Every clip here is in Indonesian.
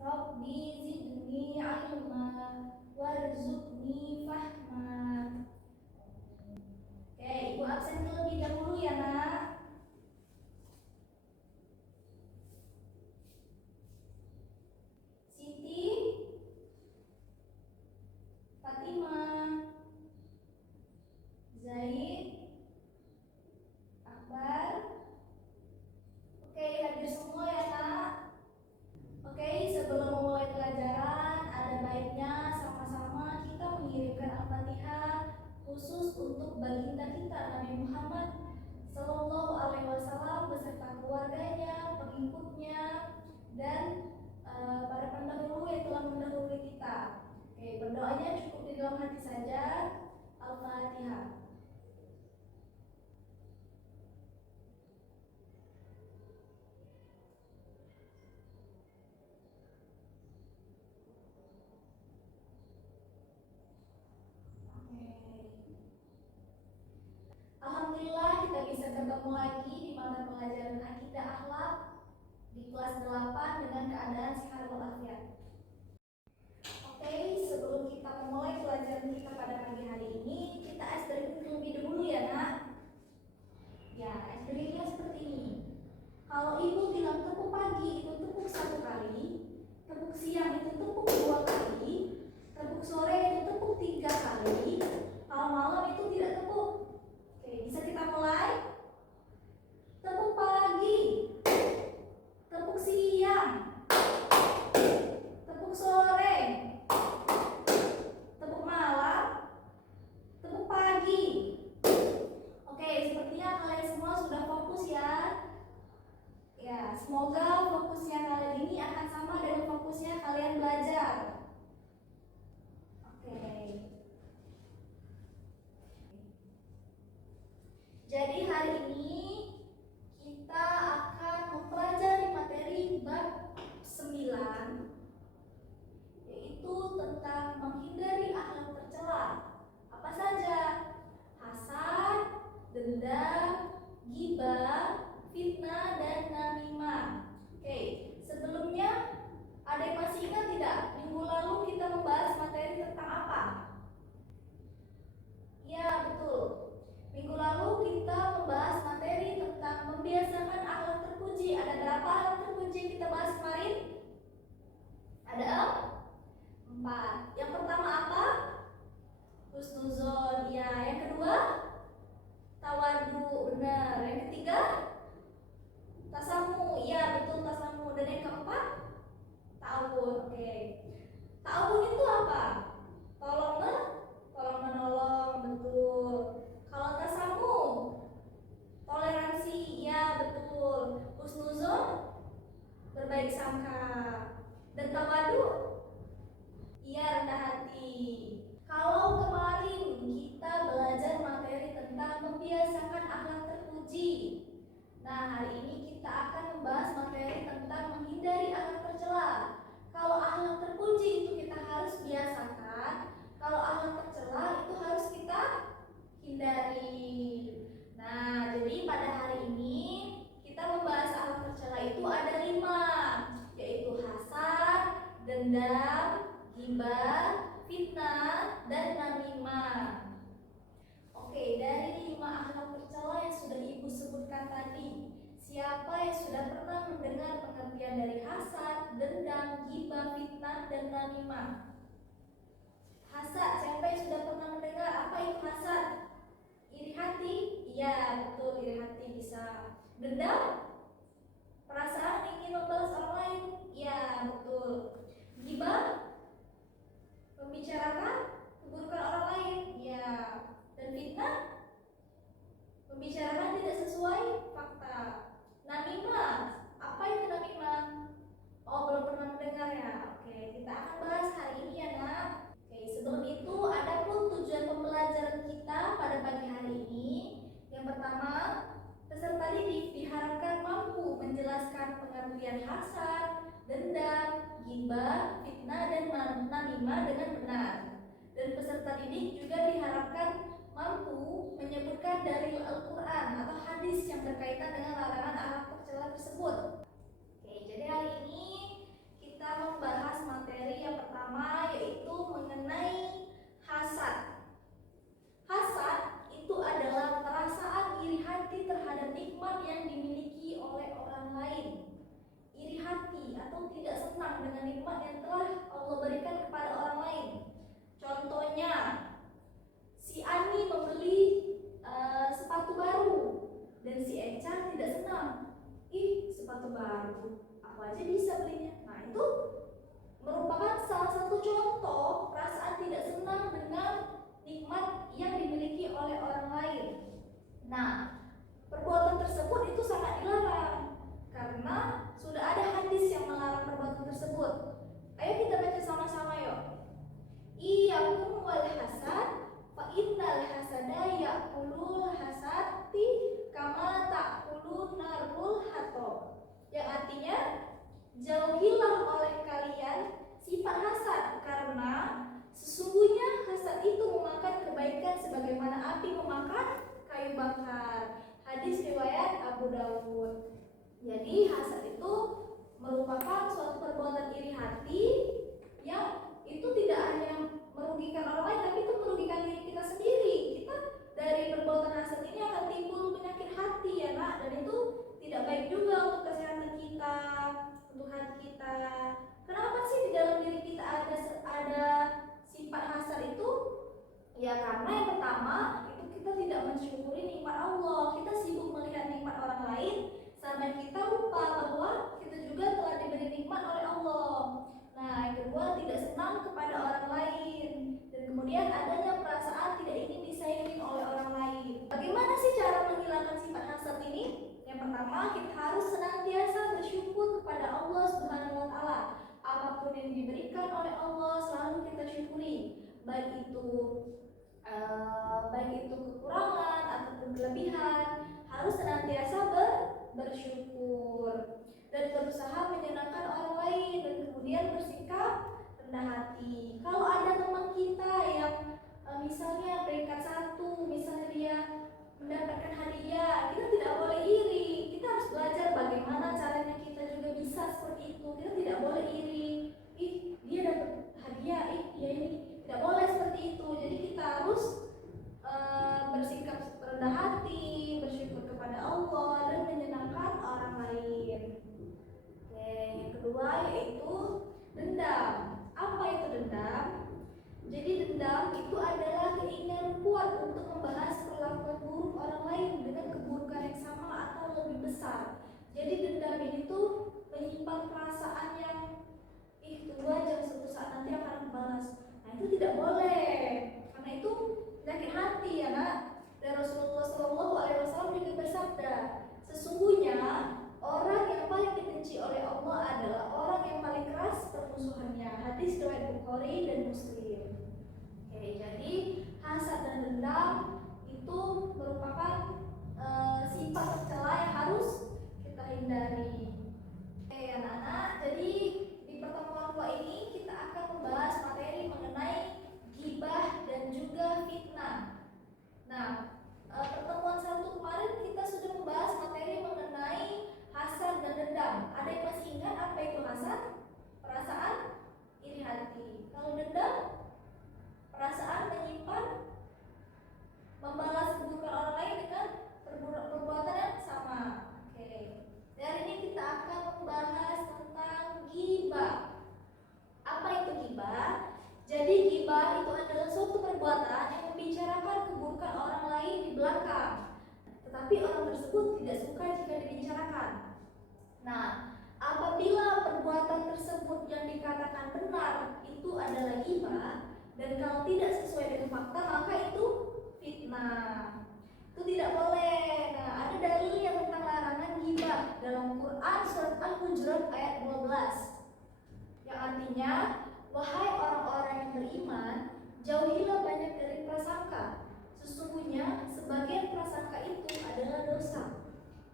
Rabbi zidni ilma warzuqni fahma. Oke, Ibu absen terlebih dahulu ya, Nak. Siti, Fatimah, Zaid, Akbar. Oke, hadir semua ya, Nak. Oke, sebelum memulai pelajaran, ada baiknya sama-sama kita mengirimkan Al-Fatihah khusus untuk baginda kita Nabi Muhammad Sallallahu Alaihi Wasallam beserta keluarganya, pengikutnya, dan para pendahulu yang telah mendahului kita. Oke, berdoanya cukup di dalam hati saja. Al-Fatihah. Alhamdulillah kita bisa ketemu lagi di mata pelajaran Akidah Akhlak di kelas 8 dengan keadaan sehat walafiat. Oke, sebelum kita memulai pelajaran kita pada pagi hari ini, kita ice breaking terlebih dahulu ya, Nak. Ya, ice breakingnya seperti ini. Kalau Ibu bilang tepuk pagi itu tepuk 1 kali, tepuk siang itu tepuk 2 kali, tepuk sore itu tepuk 3 kali, kalau malam itu tidak tepuk. Oke, bisa kita mulai? Tepuk pagi, tepuk siang, tepuk sore, tepuk malam, tepuk pagi. Oke, sepertinya kalian semua sudah fokus ya. Ya, semoga fokusnya kalian ini akan sama dengan fokusnya kalian belajar. Oke. Jadi hari ini kita akan mempelajari materi bab 9, yaitu tentang menghindari akhlak tercela. Apa saja? Hasad, dendam, ghibah, fitnah, dan namimah. Oke, sebelumnya ada yang masih ingat tidak? Minggu lalu kita membahas materi tentang apa? Ya, betul. Minggu lalu kita membahas materi tentang membiasakan akhlak terpuji. Ada berapa akhlak terpuji yang kita bahas kemarin? Ada 4. Yang pertama apa? Husnuzon. Ya, yang kedua tawadu. Benar. Yang ketiga tasamu. Ya, betul, tasamu. Dan yang keempat ta'awun. Oke. Ta'awun itu apa? Tolong menolong. Betul. Kalau tasamu, toleransi. Ya, betul. Husnuzon, berbaik sangka. Dan tawadu, iya, rendah hati. Kalau kemarin kita belajar materi tentang membiasakan akhlak terpuji, nah hari ini kita akan membahas materi tentang menghindari akhlak tercela. Kalau akhlak terpuji itu kita harus biasakan, kalau akhlak tercela itu harus kita hindari. Nah, jadi pada hari ini kita membahas akhlak tercela itu ada 5, yaitu hasad, dendam, ghibah, fitnah, dan namimah. Oke, dari 5 akhlak tercela yang sudah Ibu sebutkan tadi, siapa yang sudah pernah mendengar pengertian dari hasad, dendam, ghibah, fitnah, dan namimah? Hasad, siapa yang sudah pernah mendengar? Apa itu hasad? Iri hati? Iya, betul, iri hati bisa. Dendam? Perasaan ingin membalas orang lain? Iya, betul. Ghibah? Membicarakan keburukan orang lain? Ya. Dan fitnah? Membicarakan tidak sesuai fakta. Namimah? Apa itu namimah? Oh, belum pernah mendengar ya? Oke, kita akan bahas hari ini ya, Nak. Oke, sebelum itu ada pun tujuan pembelajaran kita pada pagi hari ini. Yang pertama, peserta didik diharapkan mampu menjelaskan pengertian hasad, dendam, ghibah, fitnah, dan namimah dengan benar. Dan peserta didik juga diharapkan mampu menyebutkan dalil Al-Quran atau hadis yang berkaitan dengan larangan akhlak tercela tersebut. Oke, jadi hari ini kita membahas atau tidak senang dengan nikmat yang telah Allah berikan kepada orang lain. Contohnya, si Ani membeli sepatu baru dan si Eca tidak senang. Ih, sepatu baru, aku aja bisa belinya. Nah, itu merupakan salah satu contoh perasaan tidak senang dengan nikmat yang dimiliki oleh orang lain. Nah, perbuatan tersebut itu sangat dilarang karena sudah ada hadis yang melarang perbuatan tersebut. Ayo kita baca sama-sama yuk. Iyyakum wal hasad fa innal hasada ya'kulul hasati kama ta'kulun narul hatab. Yang artinya, jauhilah oleh kalian sifat hasad karena sesungguhnya hasad itu memakan kebaikan sebagaimana api memakan kayu bakar. Hadis riwayat Abu Dawud. Jadi hasad itu merupakan suatu perbuatan iri hati yang itu tidak hanya merugikan orang lain, tapi itu merugikan diri kita sendiri. Kita dari perbuatan hasad ini akan timbul penyakit hati ya nak, dan itu tidak baik juga untuk kesehatan kita, untuk hati kita. Kenapa sih di dalam diri kita ada sifat hasad itu? Ya karena yang pertama itu kita tidak mensyukuri nikmat Allah. Kita sibuk melihat nikmat orang lain sampai kita lupa bahwa kita juga telah diberi nikmat oleh Allah. Nah, yang kedua tidak senang kepada orang lain, dan kemudian adanya perasaan tidak ingin disayangi oleh orang lain. Bagaimana sih cara menghilangkan sifat hasad ini? Yang pertama, kita harus senantiasa bersyukur kepada Allah Subhanahu wa taala. Apapun yang diberikan oleh Allah selalu kita syukuri, baik itu kekurangan ataupun kelebihan, harus senantiasa bersyukur dan berusaha menyenangkan orang lain, dan kemudian bersikap rendah hati. Kalau ada teman kita yang misalnya peringkat 1, misalnya dia mendapatkan hadiah, kita tidak boleh iri. Kita harus belajar bagaimana caranya kita juga bisa seperti itu. Kita tidak boleh iri. Ih, dia dapat hadiah, dia ini. Tidak boleh seperti itu. Jadi kita harus bersikap rendah hati, bersyukur kepada Allah, dan menyenangkan orang lain. Oke, yang kedua yaitu dendam. Apa itu dendam? Jadi dendam itu adalah keinginan kuat untuk membahas perlakuan buruk orang lain dengan keburukan yang sama atau lebih besar. Jadi dendam ini tuh menyimpan perasaan yang tunggu aja suatu saat nanti akan membalas. Nah, itu tidak boleh. Karena itu penyakit hati ya nak. Dan Rasulullah SAW juga bersabda, sesungguhnya orang yang paling dibenci oleh Allah adalah orang yang paling keras permusuhannya. Hadis riwayat Bukhari dan Muslim. Oke, jadi hasad dan dendam itu merupakan sifat tercela yang harus kita hindari. Oke anak-anak, jadi di pertemuan kedua ini kita akan membahas materi mengenai ghibah dan juga fitnah. Nah, pertemuan 1 kemarin kita sudah membahas materi mengenai hasad dan dendam. Ada yang masih ingat apa itu hasad? Perasaan iri hati. Kalau dendam, perasaan menyimpan, membalas keburukan orang lain dengan perbuatan yang sama. Oke. Dari ini kita akan membahas tentang ghibah. Apa itu ghibah? Jadi ghibah itu adalah suatu perbuatan yang membicarakan keburukan orang lain di belakang, tetapi orang tersebut tidak suka jika dibicarakan. Nah, apabila perbuatan tersebut yang dikatakan benar itu adalah ghibah, dan kalau tidak sesuai dengan fakta maka itu fitnah. Itu tidak boleh. Nah, ada dalil yang tentang larangan ghibah dalam Quran surat Al-Hujurat ayat 12, yang artinya, wahai orang-orang yang beriman, jauhilah banyak dari prasangka. Sesungguhnya sebagian prasangka itu adalah dosa.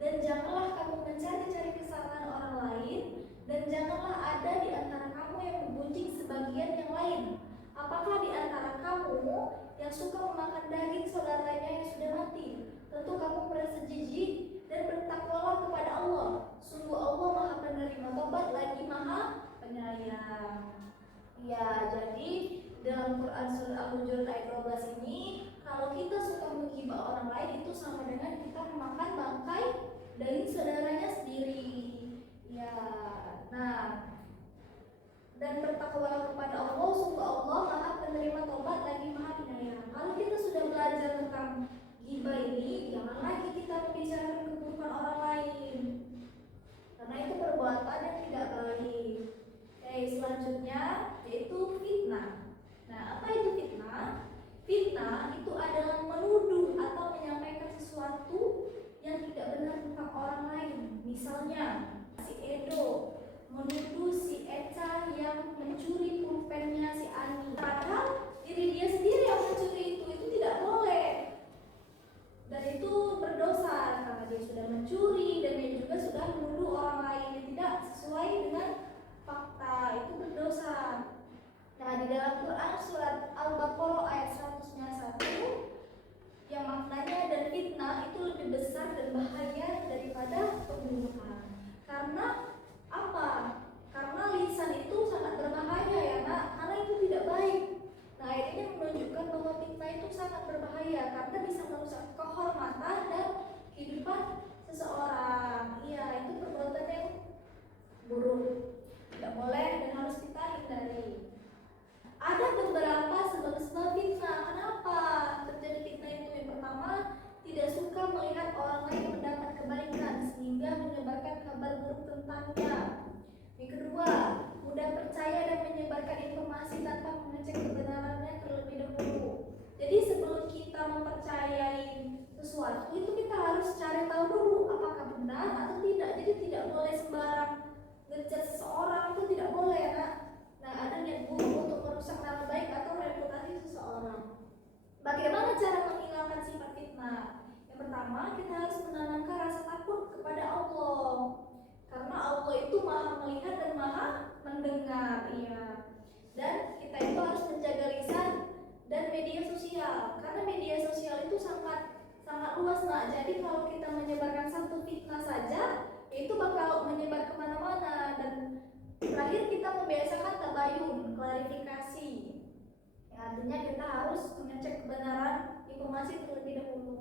Dan janganlah kamu mencari-cari kesalahan orang lain, dan janganlah ada di antara kamu yang membuncing sebagian yang lain. Apakah di antara kamu yang suka memakan daging saudaranya yang sudah mati? Tentu kamu merasa jijik, dan bertakwalah kepada Allah. Sungguh Allah Maha penerima tobat lagi Maha penyayang. Ya, jadi dalam Quran surah Al-Hujurat ayat 12 ini, kalau kita suka menghibah orang lain itu sama dengan kita memakan bangkai dari saudaranya sendiri. Ya, Nah, dan bertakwalah kepada Allah, sungguh Allah Maha penerima tobat lagi Maha penyayang. Kalau kita sudah belajar tentang ghibah ini, jangan lagi kita membicarakan keburukan orang lain, karena itu perbuatan yang tidak baik. Oke, selanjutnya yaitu fitnah. Nah, apa itu fitnah? Fitnah itu adalah menuduh atau menyampaikan sesuatu yang tidak benar tentang orang lain. Misalnya, si Edo menuduh si Eca yang mencuri pulpennya si Ani, padahal diri dia sendiri yang mencuri itu tidak boleh, dan itu berdosa karena dia sudah mencuri dan dia juga sudah menuduh orang lain yang tidak sesuai dengan fakta, itu berdosa. Nah, di dalam Quran surat Al-Baqarah ayat 101 yang maknanya dan fitnah itu lebih besar dan bahaya daripada pembunuhan. Karena apa? Karena lisan itu sangat berbahaya ya nak, karena itu tidak baik. Nah, ini menunjukkan bahwa fitnah itu sangat berbahaya karena bisa merusak kehormatan dan kehidupan seseorang. Iya, itu perbuatan yang buruk, tidak boleh dan harus kita hindari. Ada beberapa sebab-sebab fitnah. Kenapa terjadi fitnah itu? Yang pertama, tidak suka melihat orang lain mendapat kebaikan sehingga menyebarkan kabar buruk tentangnya. Yang kedua, mudah percaya dan menyebarkan informasi tanpa mengecek kebenarannya terlebih dahulu. Jadi sebelum kita mempercayai sesuatu itu kita harus cari tahu dulu apakah benar atau tidak. Jadi tidak boleh sembarang ngecek seseorang, itu tidak boleh ya nak. Nah, ada niat buruk untuk merusak nama baik atau reputasi seseorang. Bagaimana cara menghilangkan sifat fitnah? Yang pertama, kita harus menanamkan rasa takut kepada Allah, karena Allah itu maha melihat dan maha mendengar. Iya. Dan kita itu harus menjaga lisan dan media sosial, karena media sosial itu sangat luas nak. Jadi kalau kita menyebarkan satu fitnah saja, itu bakal menyebar kemana-mana. Dan terakhir, kita membiasakan tabayun, klarifikasi. Ya, artinya kita harus mengecek kebenaran informasi terlebih dahulu.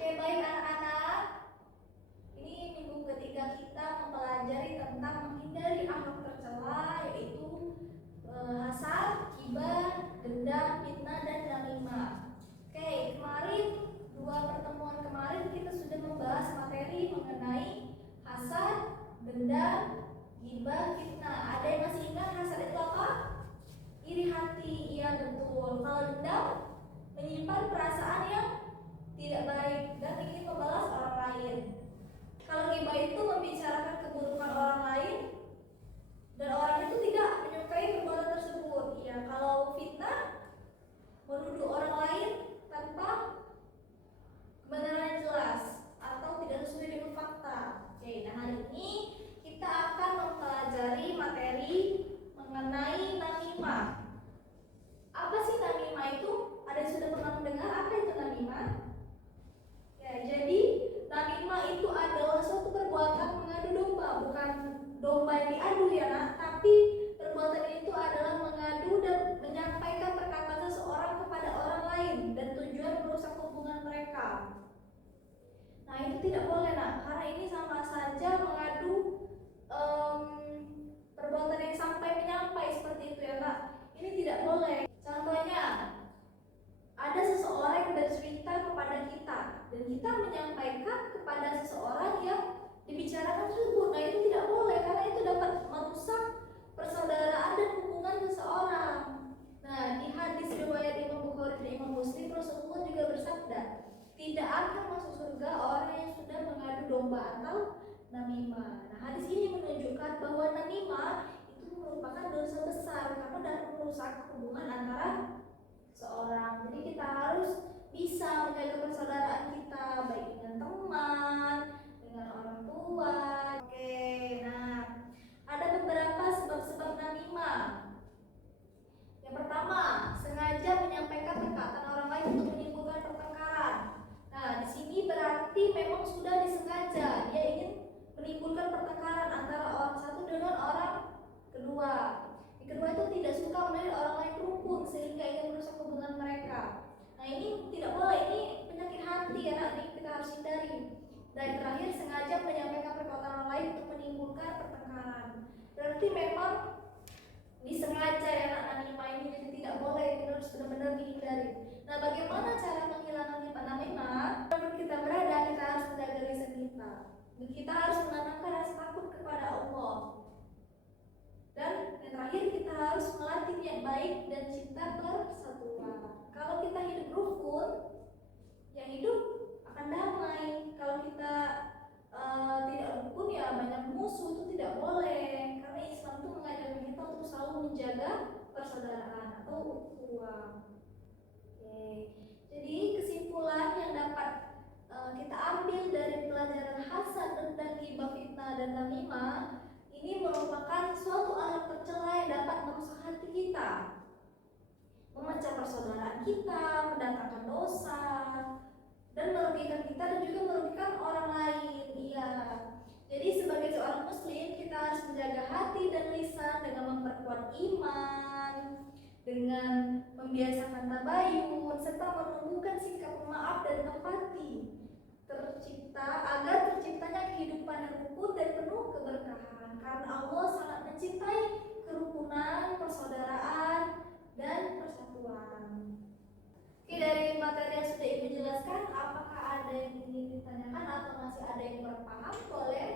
Oke, baik anak-anak. Ini minggu ketiga kita mempelajari tentang menghindari akhlak tercela, yaitu hasad, ghibah, dendam, fitnah, dan namimah. Oke, kemarin dua pertemuan kemarin kita sudah membahas materi mengenai hasad, dendam, ghibah, fitnah. Ada yang masih ingat hasad itu apa? Iri hati, iya betul. Kalau dendam, menyimpan perasaan yang tidak baik dan ingin membalas orang lain. Kalau ghibah itu membicarakan keburukan orang lain dan orang itu tidak menyukai perbuatan tersebut. Ya, kalau fitnah, menuduh orang lain tanpa kebenaran yang jelas atau tidak sesuai dengan fakta. Oke, nah hari ini kita akan mempelajari materi mengenai namimah. Apa sih namimah itu? Ada yang sudah pernah mendengar apa itu namimah? Ya, jadi namimah itu adalah suatu perbuatan mengadu domba, bukan domba yang diadu ya nak, tapi perbuatan itu adalah mengadu dan menyampaikan perkataan seseorang kepada orang lain dan tujuan merusak hubungan mereka. Nah, itu tidak boleh nak, karena ini sama saja mengadu perbuatan yang sampai menyampai seperti itu ya nak. Ini tidak boleh. Contohnya, ada seseorang yang bercerita kepada kita dan kita menyampaikan kepada seseorang yang dibicarakan tersebut. Nah, itu tidak boleh karena itu dapat merusak persaudaraan dan hubungan seseorang. Nah, di hadis riwayat Imam Bukhari dan Imam Muslim, Rasulullah juga bersabda, tidak akan masuk surga orang yang sudah mengadu domba atau namimah. Nah, hadis ini menunjukkan bahwa namimah itu merupakan dosa besar karena dapat merusak hubungan antara seorang. Jadi kita harus bisa menjaga persaudaraan kita, baik dengan teman, dengan orang tua. Oke, nah ada beberapa sebab-sebab namimah. Yang pertama, sengaja menyampaikan perkataan orang lain untuk menimbulkan pertengkaran. Nah, di sini berarti memang sudah disengaja, dia ingin menimbulkan pertengkaran antara orang satu dengan orang kedua. Yang kedua itu tidak suka melihat orang lain rukun sehingga sengaja menyampaikan perkataan orang lain untuk menimbulkan pertengkaran. Berarti memang disengaja ya anak namimah ini, jadi tidak boleh, kita harus benar-benar dihindari. Nah, bagaimana cara menghilangkan sifat namimah? Kita berada, kita harus menjaga lisan kita. Kita harus menanamkan rasa takut kepada Allah. Dan yang terakhir, kita harus melatih niat baik dan cinta persatuan. Kalau kita hidup rukun, yang hidup akan damai. Kalau kita tidak rukun, ya banyak musuh, itu tidak boleh. Karena Islam itu mengajarkan kita untuk selalu menjaga persaudaraan atau ukhuwah. Oke. Jadi kesimpulan yang dapat kita ambil dari pelajaran hasad tentang ghibah, fitnah, dan namimah, ini merupakan suatu alat tercela yang dapat merusak hati kita, memecah persaudaraan kita, mendatangkan dosa, dan merugikan kita dan juga merugikan orang lain. Iya. Jadi sebagai seorang muslim, kita harus menjaga hati dan lisan dengan memperkuat iman, dengan membiasakan tabayun, serta menumbuhkan sikap pemaaf dan empati, agar terciptanya kehidupan yang rukun dan penuh keberkahan. Karena Allah sangat mencintai kerukunan, persaudaraan, dan persatuan. Oke, dari materi yang sudah Ibu jelaskan, apakah ada yang ingin ditanyakan atau masih ada yang kurang paham? Boleh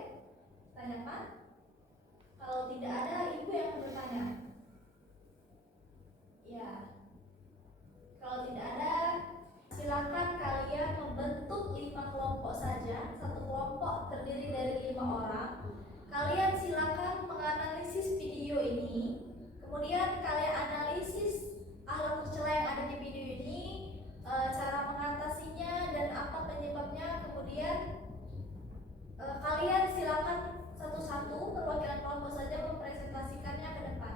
tanyakan. Kalau tidak ada, Ibu yang bertanya. Ya. Kalau tidak ada, silakan kalian membentuk 5 kelompok saja. Satu kelompok terdiri dari 5 orang. Kalian silakan menganalisis video ini. Kemudian kalian analisis hal tercela yang ada di video ini, cara mengatasinya dan apa penyebabnya. Kemudian kalian silakan satu-satu perwakilan kelompok saja mempresentasikannya ke depan.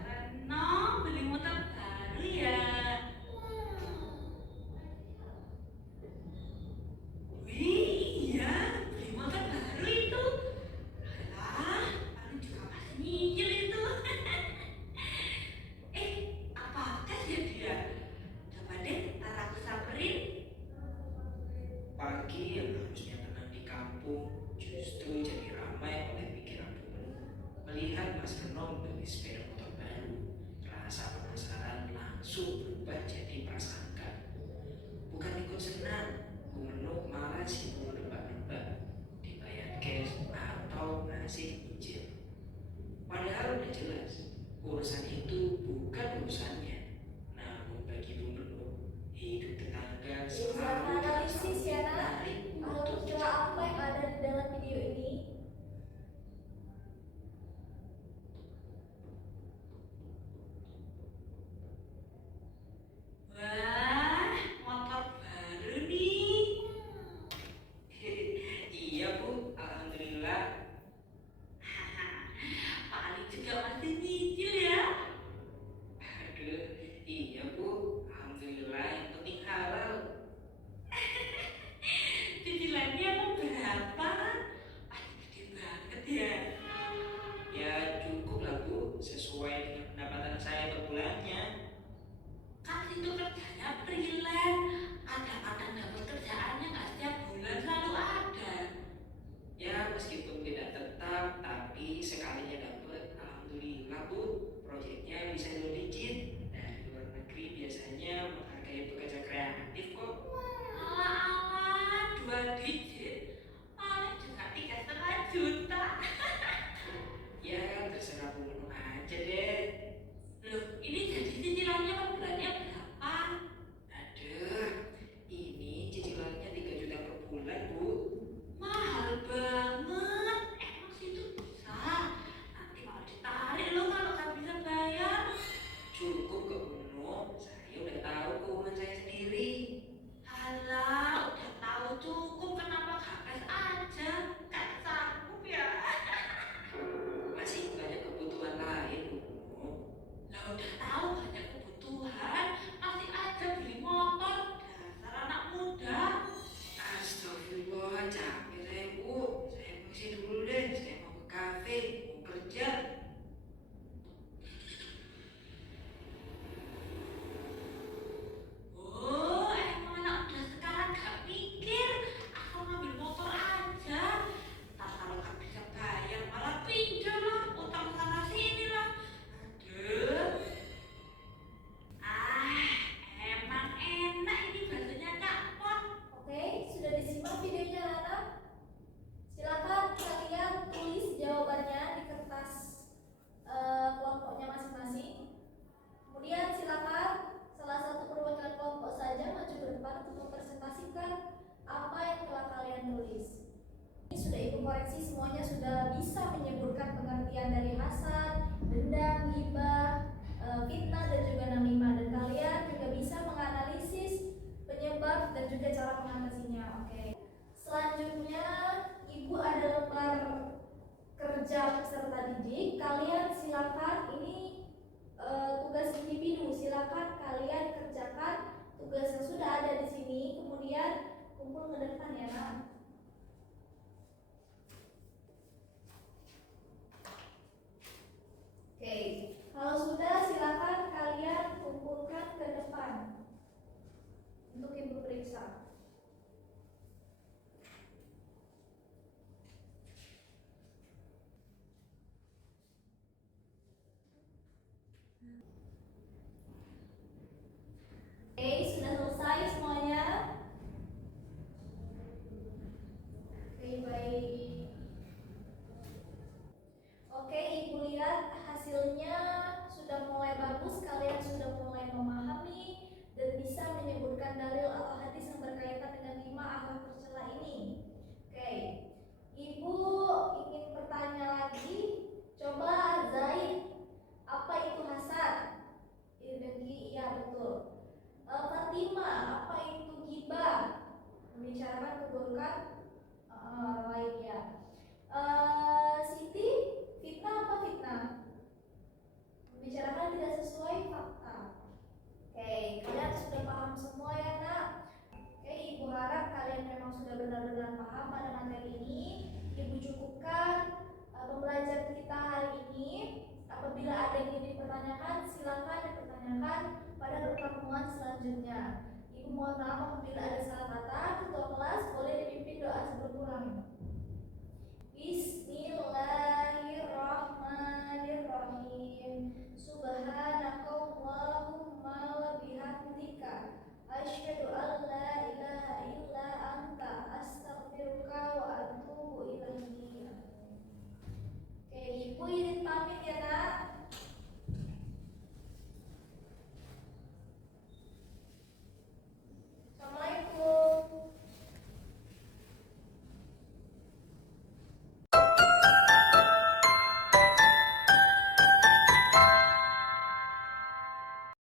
Reno beli motor baru ya? Wih, iya, beli motor baru itu. Alah, paling juga masih nyicil itu. Apakah dia? Coba deh, ntar aku samperin. Pagi yang harusnya tenang di kampung justru jadi ramai oleh pikiran penuh melihat Mas Reno membeli sepeda motor baru. Rasa penasaran langsung berubah jadi prasangka. Bukan ikut senang, Bu Reno malah sibuk nebak-nebak dibayar cash atau ngasih cicil. Padahal udah jelas urusan itu bukan urusannya. Namun bagi Bu Reno, hidup tetangga selalu analisis ya nak, hal tercela apa yang ada di dalam video ini. Wah, motor baru nih. Iya Bu, alhamdulillah. Pak Ali juga masih nyicil ya? Aduh, iya Bu, alhamdulillah, yang penting halal. Cicilannya mau berapa? mengajak peserta didik, kalian silakan ini tugas individu, silakan kalian kerjakan tugas yang sudah ada di sini, kemudian kumpul ke depan ya nak. Oke, kalau sudah silakan kalian kumpulkan ke depan untuk ibu periksa. Oke, sudah selesai semuanya. Oke, baik. Oke, ibu lihat hasilnya sudah mulai bagus, kalian sudah mulai memahami dan bisa menyebutkan dalil atau hadis yang berkaitan dengan 5 akhlak tercela ini. Oke, ibu ingin bertanya lagi. Coba Zaid, apa itu hasad? Dengki, iya betul. Fatima, apa itu ghibah? Membicarakan keburukan orang lain ya. Siti, fitnah apa fitnah? Membicarakan tidak sesuai fakta. Oke, kalian sudah paham semua ya nak? Oke, ibu harap kalian memang sudah benar-benar paham pada materi ini. Ibu cukupkan pembelajaran kita hari ini. Apabila ada yang ingin dipertanyakan, silakan dipertanyakan pada pertemuan selanjutnya. Ibu mohon maaf apabila ada salah kata. Ketua kelas boleh dipimpin doa sebelum pulang. Bismillahirrahmanirrahim. Subhanakallahumma wa bihamdika asyhadu an la ilaha illa anta astaghfiruka wa atubu ilaik. Oke, ibu izin pamit ya nak.